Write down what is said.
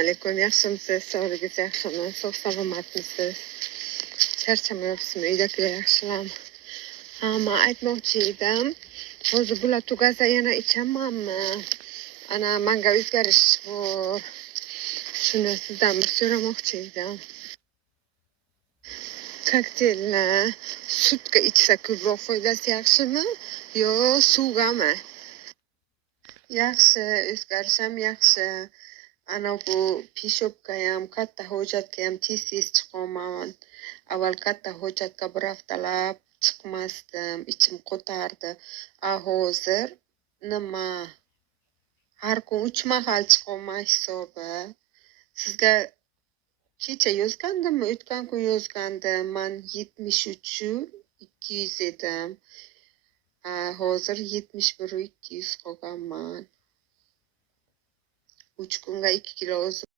Alaykum, yaxshimisiz? Sog'ligingiz yaxshimi? Sog' salomatmisiz? Charchamayapsizmi? Uydagilar yaxshilami? Men aytmoqchi edim. Hozir bular tugasa yana ichamanmi? Ana menga o'zgarish bor. Shuni sizdan bir so'ramoqchi edim. Kokteylni sutga ichsa ko'proq foydasi yaxshimi yo suvgami? Yaxshi, o'zgarish ham yaxshi. Ana bu peshobga ham, katta hojatga ham tez chiqaman. Avval katta hojatga bir haftalab chiqmasdim, ichim qo'tardi. Hozir nima? Har kun 3 mahal chiqaman hisobi. Sizga kecha yozgandimmi, o'tgan kun yozgandim. Men 73 200 edim. Hozir 71 200 qolganman. 3 kunga 2 kilo